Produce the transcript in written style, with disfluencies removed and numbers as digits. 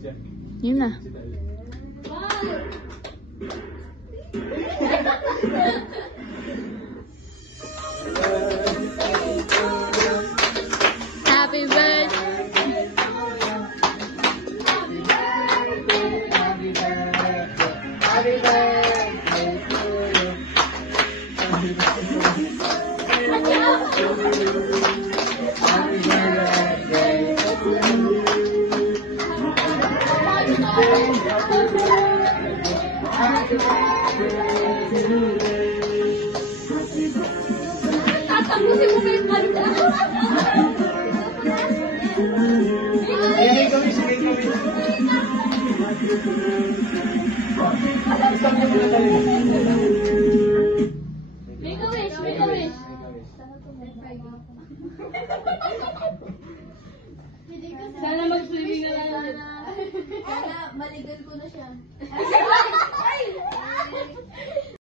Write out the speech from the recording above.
Yun na. Happy birthday. Happy birthday to you. Happy Tatapusin mo ba yung kanta? Sige, gawin, sige, gawin. Isang mo na tayo. Make a wish, make a wish. Sana mag-swimming na lang. Sana maligal ko na siya.